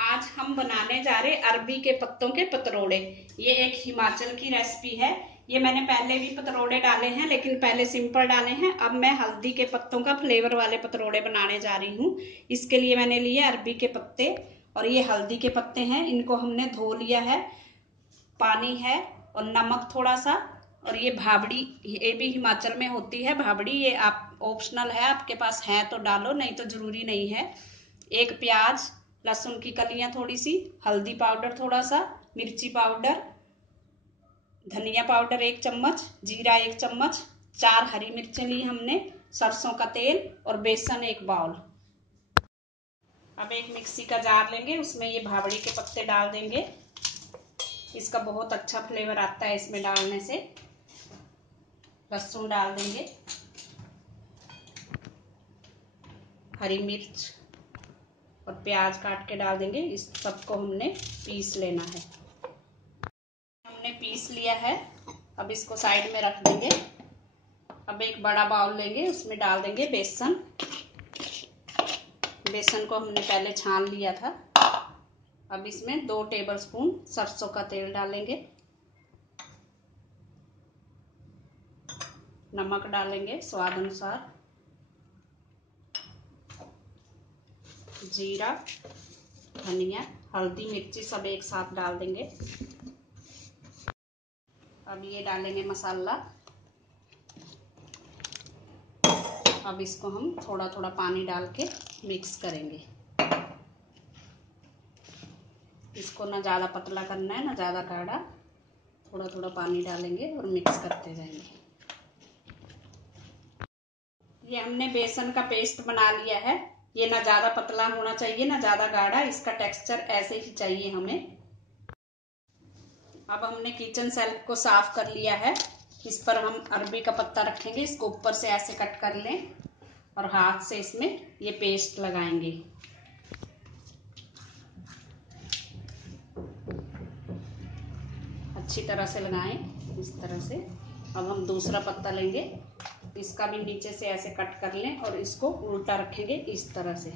आज हम बनाने जा रहे अरबी के पत्तों के पतरोड़े। ये एक हिमाचल की रेसिपी है। ये मैंने पहले भी पतरोड़े डाले हैं, लेकिन पहले सिंपल डाले हैं। अब मैं हल्दी के पत्तों का फ्लेवर वाले पतरोड़े बनाने जा रही हूँ। इसके लिए मैंने लिए अरबी के पत्ते और ये हल्दी के पत्ते हैं। इनको हमने धो लिया है, पानी है और नमक थोड़ा सा। और ये भाबड़ी, ये भी हिमाचल में होती है भाबड़ी। ये आप ऑप्शनल है, आपके पास है तो डालो, नहीं तो जरूरी नहीं है। एक प्याज, लहसुन की कलियां थोड़ी सी, हल्दी पाउडर थोड़ा सा, मिर्ची पाउडर, धनिया पाउडर 1 चम्मच, जीरा 1 चम्मच, 4 हरी मिर्चें ली हमने, सरसों का तेल और बेसन 1 बाउल। अब एक मिक्सी का जार लेंगे, उसमें ये भाबड़ी के पत्ते डाल देंगे। इसका बहुत अच्छा फ्लेवर आता है इसमें डालने से। लहसुन डाल देंगे, हरी मिर्च और प्याज काट के डाल देंगे। इस सबको हमने पीस लेना है। हमने पीस लिया है, अब इसको साइड में रख देंगे। अब एक बड़ा बाउल लेंगे, उसमें डाल देंगे बेसन। बेसन को हमने पहले छान लिया था। अब इसमें 2 टेबलस्पून सरसों का तेल डालेंगे, नमक डालेंगे स्वाद अनुसार, जीरा, धनिया, हल्दी, मिर्ची सब एक साथ डाल देंगे। अब ये डालेंगे मसाला। अब इसको हम थोड़ा थोड़ा पानी डाल के मिक्स करेंगे। इसको ना ज़्यादा पतला करना है ना ज़्यादा गाढ़ा, थोड़ा थोड़ा पानी डालेंगे और मिक्स करते जाएंगे। ये हमने बेसन का पेस्ट बना लिया है। ये ना ज़्यादा पतला होना चाहिए ना ज़्यादा गाढ़ा, इसका टेक्सचर ऐसे ही चाहिए हमें। अब हमने किचन शेल्फ को साफ कर लिया है। इस पर हम अरबी का पत्ता रखेंगे। इसको ऊपर से ऐसे कट कर लें और हाथ से इसमें ये पेस्ट लगाएंगे। अच्छी तरह से लगाएं, इस तरह से। अब हम दूसरा पत्ता लेंगे, इसका भी नीचे से ऐसे कट कर लें और इसको उल्टा रखेंगे इस तरह से।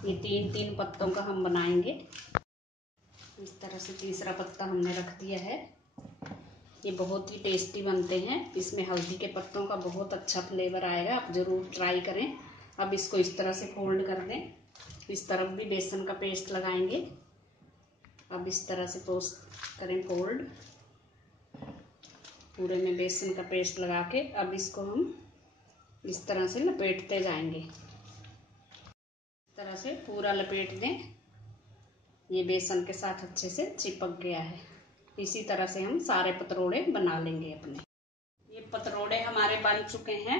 ये 3-3 पत्तों का हम बनाएंगे। इस तरह से तीसरा पत्ता हमने रख दिया है। ये बहुत ही टेस्टी बनते हैं। इसमें हल्दी के पत्तों का बहुत अच्छा फ्लेवर आएगा, आप ज़रूर ट्राई करें। अब इसको इस तरह से फोल्ड कर दें। इस तरफ भी बेसन का पेस्ट लगाएंगे। अब इस तरह से करें फोल्ड, पूरे में बेसन का पेस्ट लगा के। अब इसको हम इस तरह से लपेटते जाएंगे। इस तरह से पूरा लपेट दें। ये बेसन के साथ अच्छे से चिपक गया है। इसी तरह से हम सारे पतरोड़े बना लेंगे अपने। ये पतरोड़े हमारे बन चुके हैं।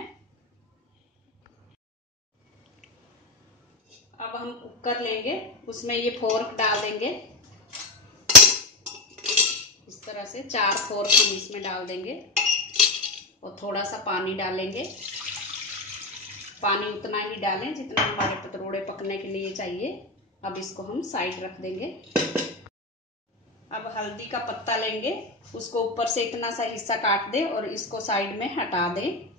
अब हम कुकर लेंगे, उसमें ये फोर्क डाल देंगे। इस तरह से 4 फोर्क हम इसमें डाल देंगे और थोड़ा सा पानी डालेंगे। पानी उतना ही डालें जितना हमारे पतरोड़े पकने के लिए चाहिए। अब इसको हम साइड रख देंगे। अब हल्दी का पत्ता लेंगे, उसको ऊपर से इतना सा हिस्सा काट दें और इसको साइड में हटा दें।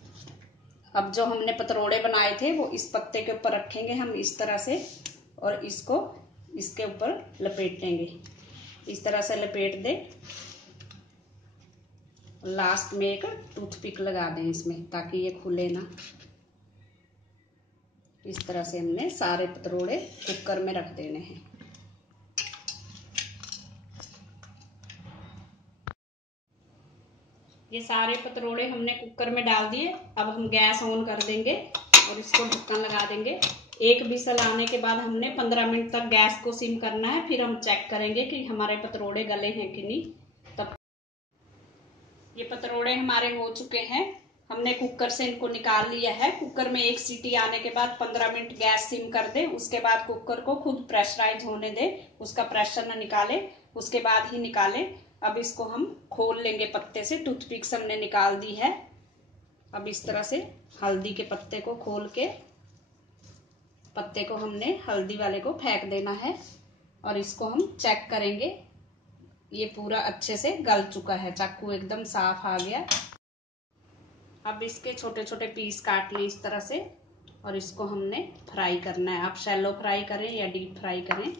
अब जो हमने पतरोड़े बनाए थे वो इस पत्ते के ऊपर रखेंगे हम इस तरह से, और इसको इसके ऊपर लपेटेंगे। इस तरह से लपेट दें। लास्ट में एक टूथपिक लगा दें इसमें, ताकि ये खुले ना। इस तरह से हमने सारे पतरोड़े कुकर में रख देने हैं। ये सारे पतरोड़े हमने कुकर में डाल दिए। अब हम गैस ऑन कर देंगे और इसको ढक्कन लगा देंगे। एक विसल आने के बाद हमने 15 मिनट तक गैस को सिम करना है। फिर हम चेक करेंगे कि हमारे पतरोड़े गले हैं कि नहीं। तब ये पतरोड़े हमारे हो चुके हैं। हमने कुकर से इनको निकाल लिया है। कुकर में 1 सीटी आने के बाद 15 मिनट गैस सिम कर दें। उसके बाद कुकर को खुद प्रेशराइज होने दें, उसका प्रेशर न निकाले, उसके बाद ही निकालें। अब इसको हम खोल लेंगे पत्ते से। टूथपिक से हमने निकाल दी है। अब इस तरह से हल्दी के पत्ते को खोल के, पत्ते को हमने हल्दी वाले को फेंक देना है और इसको हम चेक करेंगे। ये पूरा अच्छे से गल चुका है, चाकू एकदम साफ आ गया। अब इसके छोटे छोटे पीस काट लें इस तरह से। और इसको हमने फ्राई करना है। आप शैलो फ्राई करें या डीप फ्राई करें।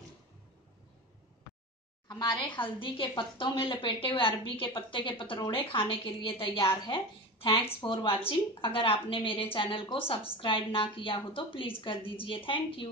हमारे हल्दी के पत्तों में लपेटे हुए अरबी के पत्ते के पतरोड़े खाने के लिए तैयार है। Thanks for watching. अगर आपने मेरे चैनल को सब्सक्राइब ना किया हो तो प्लीज कर दीजिए। Thank you.